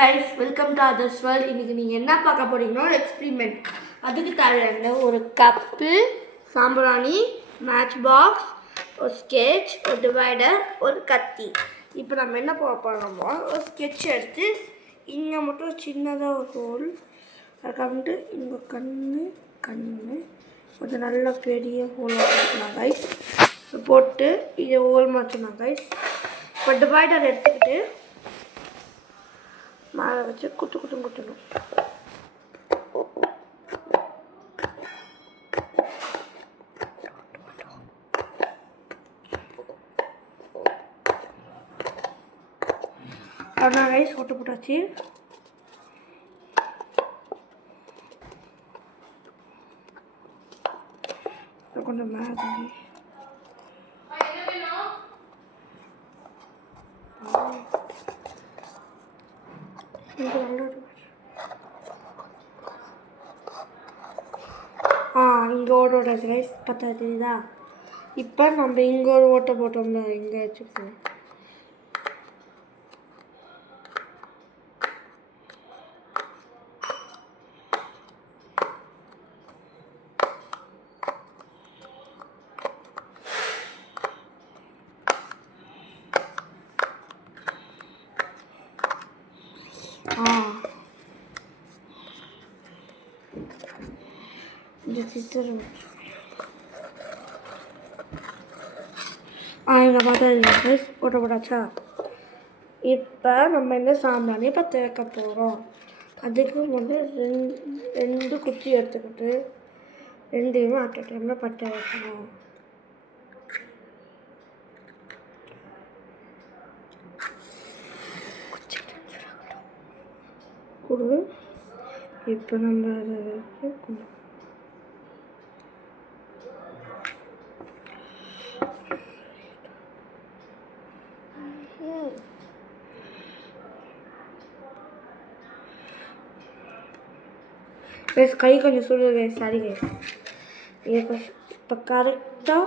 Guys welcome to others world. இன்றைக்கி நீங்கள் என்ன பார்க்க போகிறீங்கன்னா ஒரு எக்ஸ்பிரிமெண்ட். அதுக்கு தேவையான ஒரு கப்பு, சாம்பிராணி, மேட்ச் பாக்ஸ், ஒரு ஸ்கெட்ச், ஒரு டிவைடர், ஒரு கத்தி. இப்போ நம்ம என்ன போகிறோமோ ஒரு ஸ்கெட்ச் எடுத்து இங்கே மட்டும் சின்னதாக ஒரு ஹோல், அதுக்கப்புறமேட்டு இங்கே கண்ணு கொஞ்சம் நல்ல பெரிய ஹோலாக போட்டுக்கலாம் கைஸ். போட்டு இதை ஹோல் மாற்றலாம் கைஸ். இப்போ டிவைடர் எடுத்துக்கிட்டு மேலே வச்சு குத்தணும். அவ்வளோ ரைஸ் ஒட்டு போட்டாச்சு. கொஞ்சம் மேலே இங்கே ஓட்டோட ரைஸ் பத்தா தெரியுதா? இப்போ நம்ம இங்கே ஒரு ஓட்டை போட்டோம்ல, இங்கே வச்சுக்கோங்க. இந்த சிஸ்டர் இங்கே பார்த்தா போட்டாச்சா? இப்போ நம்ம என்ன சாம்பிராணி பற்ற வைக்க போகிறோம். அதுக்கு வந்து ரெண்டு குச்சி எடுத்துக்கிட்டு ரெண்டையுமே அட் அ டைமில் பற்ற வைக்கணும். கொடு. இப்போ நம்ம அதை கைஸ் கை கொஞ்சம் சுடுது கைஸ், சாரி கைஸ். இப்போ கரெக்டாக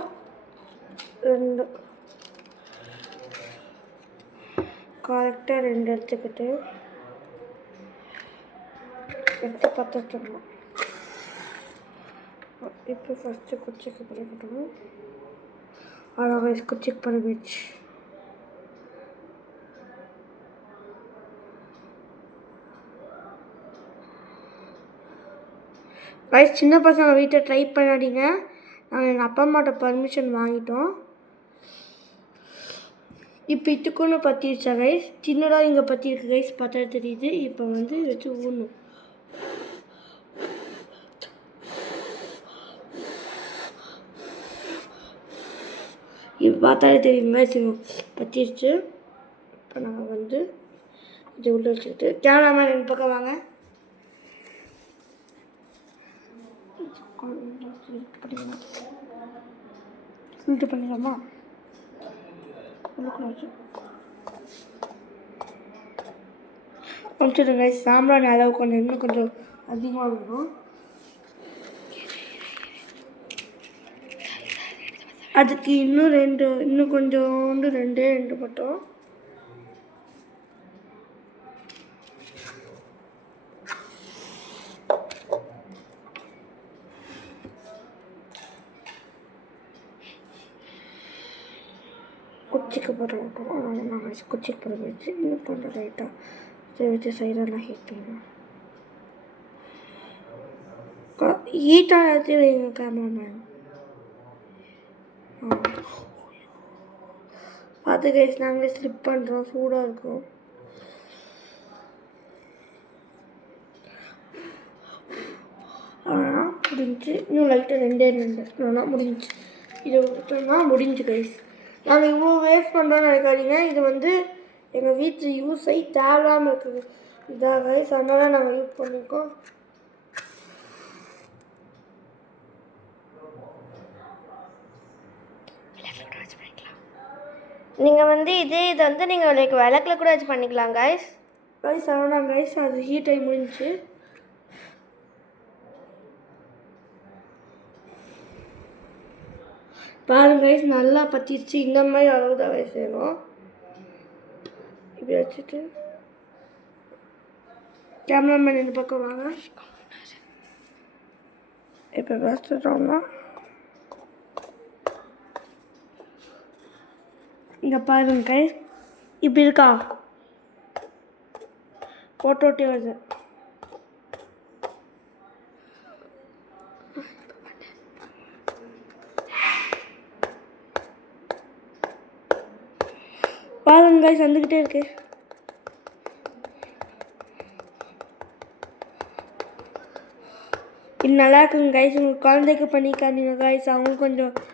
ரெண்டு எடுத்துக்கிட்டு எடுத்து பற்ற வச்சிடணும். இப்போ ஃபஸ்ட்டு குச்சிக்கு பறிக்கணும். அவ்வளோ கைஸ், குச்சிக்கு பறிச்சு. கைஸ் சின்ன பசங்க வீட்டை ட்ரை பண்ணாதீங்க. நாங்கள் எங்கள் அப்பா அம்மாட்ட பர்மிஷன் வாங்கிட்டோம். இப்போ இதுக்குன்னு பற்றிடுச்சா கைஸ்? சின்னதாக இங்கே பற்றிருக்கு கைஸ், பார்த்தா தெரியுது. இப்போ வந்து வச்சு ஊடணும். இப்போ பார்த்தாலே தெரியுமா பற்றிடுச்சு. இப்போ நாங்கள் வந்து இது உள்ள வச்சுக்கிட்டு கேமராமேன் ரெண்டு பக்கம் வாங்க. ஃபில்ட்ரு பண்ணிடலாமா? கொஞ்சம் சாம்பிராணி அளவு இன்னும் கொஞ்சம் அதிகமாக வேணும். அதுக்கு இன்னும் கொஞ்சோண்டு ரெண்டு மட்டும். குச்சிக்கு போட்டோம். குச்சிக்கு போட வச்சு இன்னும் கொஞ்சம் லைட்டாக வச்சு சைடெல்லாம் ஹீட் பண்ணணும். ஹீட்டாக ஏற்றி வைங்க கேமராமேன். பார்த்து கைஸ், நாங்களே ஸ்லிப் பண்ணுறோம், சூடாக இருக்கும். ஆனால் முடிஞ்சு இன்னும் லைட்டாக ரெண்டு முடிஞ்சு. இதை விட்டோம்னா முடிஞ்சு கைஸ். நாங்கள் இவ்வளோ வேஸ்ட் பண்ணுறோன்னு நினைக்காதீங்க. இது வந்து எங்கள் வீட்டில் யூஸ் ஆகி தேவையில்லாமல் இருக்குது இதாக கைஸ், அதனால நாங்கள் யூஸ் பண்ணியிருக்கோம். நீங்கள் வந்து இதை வந்து நீங்கள் விளக்கில் கூட வச்சு பண்ணிக்கலாம் கைஸ். அவ்வளோதான் கைஸ், அது ஹீட் ஆகி முடிஞ்சு. பாருங்க கைஸ், நல்லா பற்றிடுச்சு. இந்த மாதிரி அளவு தான் கைஸ் வேணும். இப்படி வச்சுட்டு கேமராமேன் இந்த பக்கம் வாங்க. இப்போ பேசுகிறோம்னா இங்கே பாருங்க கைஸ், இப்படி இருக்கா, போட்டோட்டி வருது. பாருங்க கைஸ், வந்துக்கிட்டே இருக்கு. இது நல்லா இருக்குங்க கைஸ். உங்களுக்கு குழந்தைக்கு பண்ணி காமிங்க கைஸ், அவங்களுக்கு கொஞ்சம்